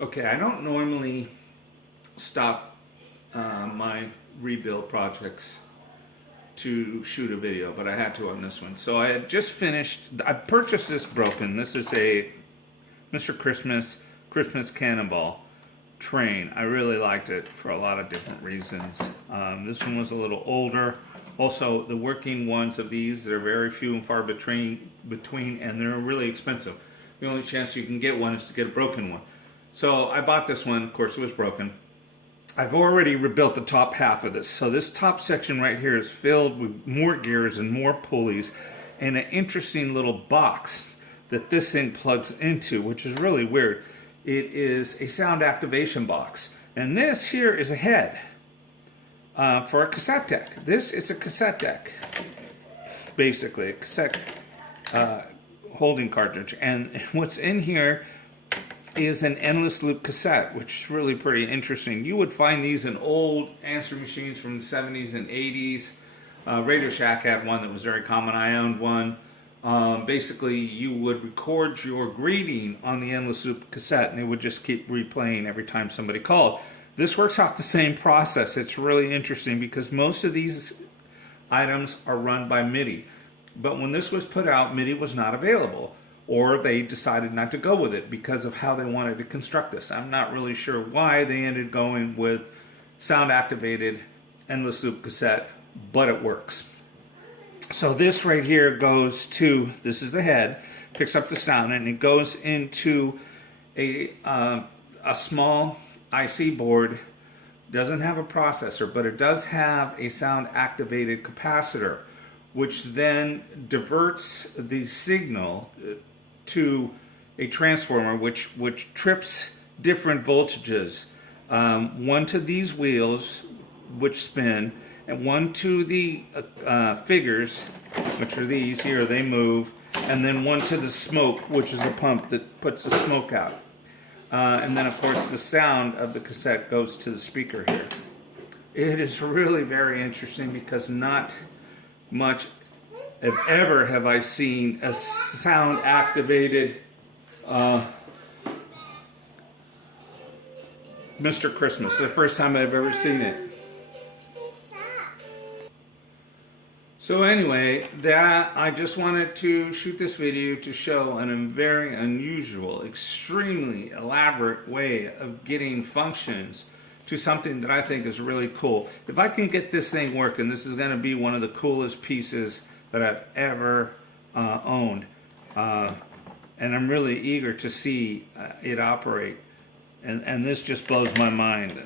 Okay, I don't normally stop my rebuild projects to shoot a video, but I had to on this one. So I had just finished, I purchased this broken. This is a Mr. Christmas Cannonball train. I really liked it for a lot of different reasons. This one was a little older. Also, the working ones of these, they're very few and far between, and they're really expensive. The only chance you can get one is to get a broken one. So I bought this one. Of course, it was broken. I've already rebuilt the top half of this. So this top section right here is filled with more gears and more pulleys and an interesting little box that this thing plugs into, which is really weird. It is a sound activation box. And this here is a head for a cassette deck. This is a cassette deck, basically, a cassette holding cartridge. And what's in here is an endless loop cassette, which is really pretty interesting. You would find these in old answering machines from the 70s and 80s. Radio Shack had one that was very common. I owned one. Basically, you would record your greeting on the endless loop cassette, and it would just keep replaying every time somebody called. This works off the same process. It's really interesting because most of these items are run by MIDI. But when this was put out, MIDI was not available, or they decided not to go with it because of how they wanted to construct this. I'm not really sure why they ended going with sound-activated endless loop cassette, but it works. So this right here goes to, this is the head, picks up the sound, and it goes into a small IC board. Doesn't have a processor, but it does have a sound-activated capacitor, which then diverts the signal to a transformer, which trips different voltages. One to these wheels, which spin, and one to the figures, which are these here, they move, and then one to the smoke, which is a pump that puts the smoke out. And then, of course, the sound of the cassette goes to the speaker here. It is really very interesting because not much, if ever, have I seen a sound-activated Mr. Christmas. It's the first time I've ever seen it. So anyway, I just wanted to shoot this video to show a very unusual, extremely elaborate way of getting functions to something that I think is really cool. If I can get this thing working, this is going to be one of the coolest pieces that I've ever owned. And I'm really eager to see it operate. And this just blows my mind.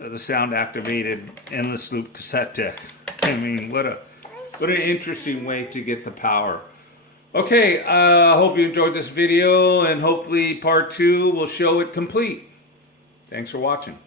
The sound-activated endless loop cassette deck. I mean, what an interesting way to get the power. Okay, I hope you enjoyed this video, and hopefully part 2 will show it complete. Thanks for watching.